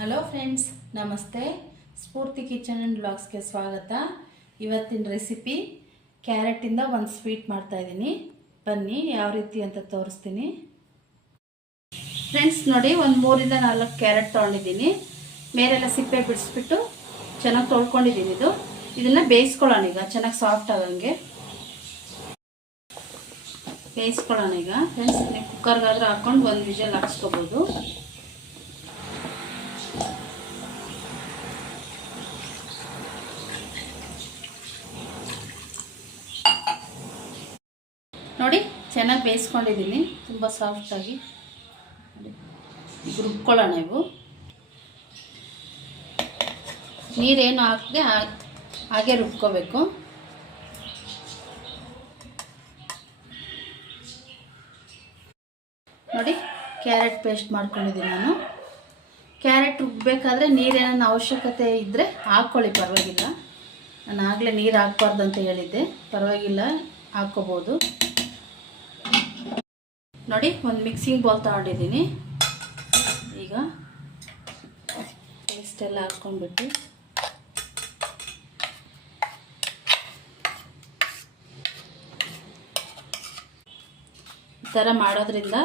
Hello friends, ನಮಸ್ತೆ. ಸ್ಫೂರ್ತಿ kitchen and ಬ್ಲಾಗ್ಸ್ಗೆ ಸ್ವಾಗತ. ಇವತ್ತಿನ ರೆಸಿಪಿ ಕ್ಯಾರೆಟಿಂದ ಒಂದು ಸ್ವೀಟ್ ಮಾಡ್ತಾಯಿದ್ದೀನಿ. ಬನ್ನಿ ಯಾವ ರೀತಿ ಅಂತ ತೋರಿಸ್ತೀನಿ. ಫ್ರೆಂಡ್ಸ್ ನೋಡಿ, ಒಂದು 3-4 ಕ್ಯಾರೆಟ್ ತೊಗೊಂಡಿದ್ದೀನಿ. ಮೇಲೆಲ್ಲ ಸಿಪ್ಪೆ ಬಿಡಿಸ್ಬಿಟ್ಟು ಚೆನ್ನಾಗಿ ತೊಳ್ಕೊಂಡಿದ್ದೀನಿ. ಇದನ್ನು ಬೇಯಿಸ್ಕೊಳ್ಳೋಣ. ಈಗ ಚೆನ್ನಾಗಿ ಸಾಫ್ಟ್ ಆಗಂಗೆ ಬೇಯಿಸ್ಕೊಳ್ಳೋಣ. ಈಗ ಫ್ರೆಂಡ್ಸ್, ನೀವು ಕುಕ್ಕರ್ಗಾದ್ರೂ ಹಾಕ್ಕೊಂಡು ಒಂದು ವಿಷಲ್ ಹಾಕ್ಸ್ಕೊಬೋದು. ನೋಡಿ, ಚೆನ್ನಾಗಿ ಬೇಯಿಸ್ಕೊಂಡಿದ್ದೀನಿ, ತುಂಬ ಸಾಫ್ಟಾಗಿ. ಈಗ ರುಬ್ಕೊಳ್ಳೋಣ. ಇವು ನೀರೇನು ಹಾಕದೆ ಹಾಗೆ ರುಬ್ಕೋಬೇಕು. ನೋಡಿ, ಕ್ಯಾರೆಟ್ ಪೇಸ್ಟ್ ಮಾಡ್ಕೊಂಡಿದ್ದೀನಿ ನಾನು. ಕ್ಯಾರೆಟ್ ರುಬ್ಬಬೇಕಾದ್ರೆ ನೀರೇನೋ ಅವಶ್ಯಕತೆ ಇದ್ದರೆ ಹಾಕ್ಕೊಳ್ಳಿ, ಪರವಾಗಿಲ್ಲ. ನಾನು ಆಗಲೇ ನೀರು ಹಾಕ್ಬಾರ್ದು ಅಂತ ಹೇಳಿದ್ದೆ, ಪರವಾಗಿಲ್ಲ, ಹಾಕ್ಕೋಬೋದು. ನೋಡಿ, ಒಂದು ಮಿಕ್ಸಿಂಗ್ ಬೌಲ್ ತಗೊಂಡಿದ್ದೀನಿ. ಈಗ ಪೇಸ್ಟೆಲ್ಲ ಹಾಕ್ಕೊಂಡ್ಬಿಟ್ಟು ಈ ಥರ ಮಾಡೋದ್ರಿಂದ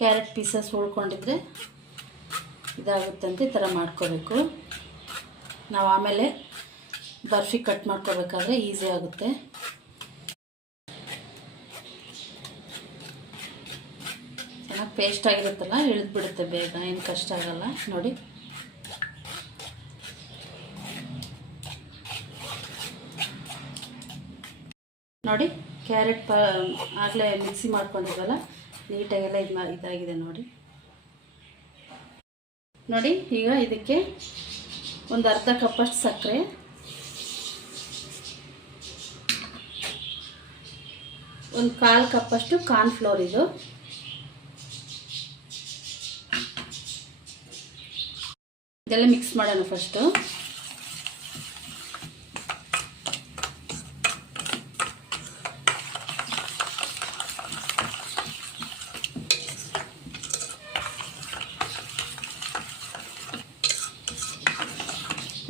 ಕ್ಯಾರೆಟ್ ಪೀಸಸ್ ಉಳ್ಕೊಂಡಿದ್ರೆ ಇದಾಗುತ್ತಂತೆ. ಈ ಥರ ಮಾಡ್ಕೋಬೇಕು. ನಾವು ಆಮೇಲೆ ಬರ್ಫಿ ಕಟ್ ಮಾಡ್ಕೋಬೇಕಾದ್ರೆ ಈಸಿ ಆಗುತ್ತೆ. ಚೆನ್ನಾಗಿ ಪೇಸ್ಟ್ ಆಗಿರುತ್ತಲ್ಲ, ಇಳಿದ್ಬಿಡುತ್ತೆ ಬೇಗ, ಏನು ಕಷ್ಟ ಆಗಲ್ಲ. ನೋಡಿ, ನೋಡಿ ಕ್ಯಾರೆಟ್ ಆಗಲೇ ಮಿಕ್ಸಿ ಮಾಡ್ಕೊಂಡಿದ್ವಲ್ಲ, ನೀಟಾಗೆಲ್ಲ ಇದಾಗಿದೆ ನೋಡಿ. ನೋಡಿ, ಈಗ ಇದಕ್ಕೆ ಒಂದು ಅರ್ಧ ಕಪ್ಪಷ್ಟು ಸಕ್ಕರೆ, ಒಂದು 1/4 ಕಪ್ಪಷ್ಟು ಕಾರ್ನ್ಫ್ಲೋರ್, ಇದೆಲ್ಲ ಮಿಕ್ಸ್ ಮಾಡೋಣ ಫಸ್ಟು.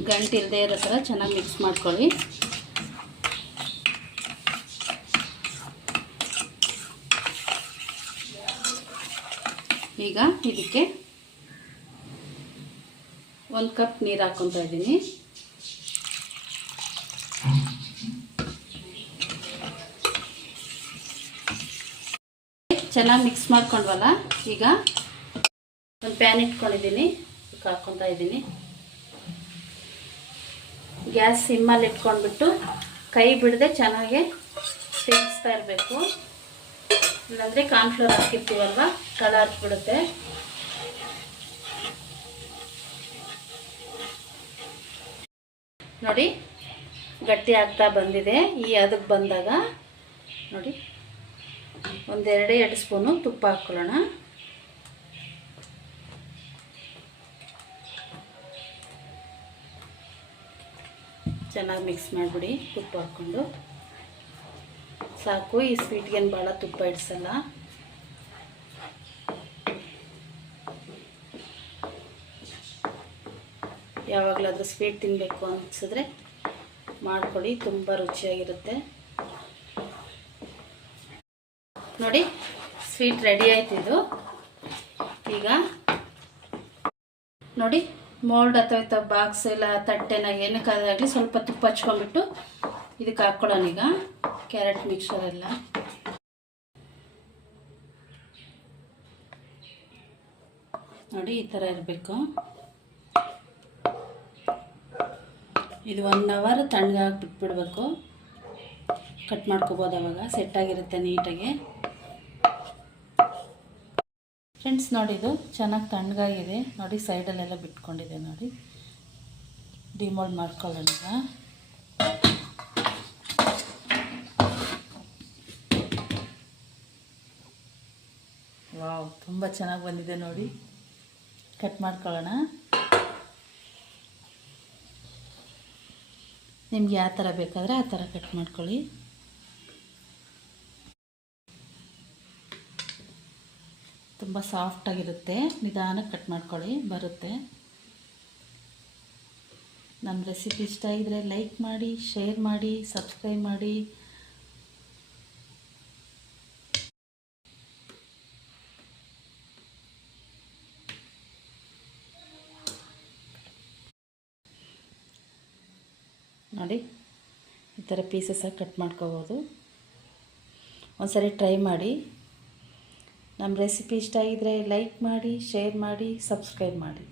ಗಂಟು ಇಲ್ಲದೆ ಇರೋ ಥರ ಚೆನ್ನಾಗಿ ಮಿಕ್ಸ್ ಮಾಡ್ಕೊಳ್ಳಿ. ಈಗ ಇದಕ್ಕೆ 1 ಕಪ್ ನೀರು ಹಾಕ್ಕೊತಾ ಇದ್ದೀನಿ. ಚೆನ್ನಾಗಿ ಮಿಕ್ಸ್ ಮಾಡ್ಕೊಂಡ್ವಲ್ಲ, ಈಗ ಒಂದು ಪ್ಯಾನ್ ಇಟ್ಕೊಂಡಿದ್ದೀನಿ, ಹಾಕ್ಕೊತಾ ಇದ್ದೀನಿ. ಗ್ಯಾಸ್ ಸಿಮ್ಮಲ್ಲಿ ಇಟ್ಕೊಂಡ್ಬಿಟ್ಟು ಕೈ ಬಿಡದೆ ಚೆನ್ನಾಗಿ ತಿರುಗಿಸ್ತಾ ಇರಬೇಕು. ಇಲ್ಲಾಂದರೆ ಕಾರ್ನ್ಫ್ಲೋರ್ ಹಾಕಿರ್ತೀವಲ್ವ, ಕಲರ್ ಬಿಡುತ್ತೆ. ನೋಡಿ, ಗಟ್ಟಿ ಆಗ್ತಾ ಬಂದಿದೆ. ಈ ಅದಕ್ಕೆ ಬಂದಾಗ ನೋಡಿ, 1-2 ಸ್ಪೂನು ತುಪ್ಪ ಹಾಕ್ಕೊಳ್ಳೋಣ. ಚೆನ್ನಾಗಿ ಮಿಕ್ಸ್ ಮಾಡಿಬಿಡಿ. ತುಪ್ಪ ಹಾಕ್ಕೊಂಡು ಸಾಕು. ಈ ಸ್ವೀಟ್ಗೇನು ಭಾಳ ತುಪ್ಪ ಇಡಿಸಲ್ಲ. ಯಾವಾಗಲಾದರೂ ಸ್ವೀಟ್ ತಿನ್ನಬೇಕು ಅನಿಸಿದ್ರೆ ಮಾಡಿಕೊಡಿ, ತುಂಬ ರುಚಿಯಾಗಿರುತ್ತೆ. ನೋಡಿ, ಸ್ವೀಟ್ ರೆಡಿ ಆಯ್ತು. ಇದು ಈಗ ನೋಡಿ, ಮೋಲ್ಡ್ ಅಥವಾ ಬಾಕ್ಸ್ ಎಲ್ಲ ತಟ್ಟೆನ ಏನಕ್ಕಾಗಲಿ ಸ್ವಲ್ಪ ತುಪ್ಪ ಹಚ್ಕೊಂಡ್ಬಿಟ್ಟು ಇದಕ್ಕೆ ಹಾಕ್ಕೊಳ್ಳೋಣ. ಈಗ ಕ್ಯಾರೆಟ್ ಮಿಕ್ಸರ್ ಎಲ್ಲ ನೋಡಿ ಈ ಥರ ಇರಬೇಕು. ಇದು 1 ಅವರ್ ತಣ್ಣಗಾಗಿ ಬಿಟ್ಬಿಡ್ಬೇಕು. ಕಟ್ ಮಾಡ್ಕೋಬೋದು, ಅವಾಗ ಸೆಟ್ಟಾಗಿರುತ್ತೆ ನೀಟಾಗಿ. ಫ್ರೆಂಡ್ಸ್ ನೋಡಿ, ಇದು ಚೆನ್ನಾಗಿ ತಣ್ಣಗಾಗಿದೆ ನೋಡಿ, ಸೈಡಲ್ಲೆಲ್ಲ ಬಿಟ್ಕೊಂಡಿದೆ ನೋಡಿ. ಡಿಮೋಲ್ಡ್ ಮಾಡ್ಕೊಳ್ಳೋಣ. ವಾವ್, ತುಂಬ ಚೆನ್ನಾಗಿ ಬಂದಿದೆ ನೋಡಿ. ಕಟ್ ಮಾಡ್ಕೊಳ್ಳೋಣ. ನಿಮ್ಗೆ ಯಾವ ಥರ ಬೇಕಾದರೆ ಆ ಥರ ಕಟ್ ಮಾಡ್ಕೊಳ್ಳಿ. ತುಂಬ ಸಾಫ್ಟಾಗಿರುತ್ತೆ. ನಿಧಾನಕ್ಕೆ ಕಟ್ ಮಾಡ್ಕೊಳ್ಳಿ, ಬರುತ್ತೆ. ನಮ್ಮ ರೆಸಿಪಿ ಇಷ್ಟ ಇದ್ದರೆ ಲೈಕ್ ಮಾಡಿ, ಶೇರ್ ಮಾಡಿ, ಸಬ್ಸ್ಕ್ರೈಬ್ ಮಾಡಿ. ನೋಡಿ ಈ ಥರ ಪೀಸಸ್ಸಾಗಿ ಕಟ್ ಮಾಡ್ಕೋಬೋದು. ಒಂದ್ಸರಿ ಟ್ರೈ ಮಾಡಿ. ನಮ್ಮ ರೆಸಿಪಿ ಇಷ್ಟ ಆಗಿದ್ದರೆ ಲೈಕ್ ಮಾಡಿ, ಶೇರ್ ಮಾಡಿ, ಸಬ್ಸ್ಕ್ರೈಬ್ ಮಾಡಿ.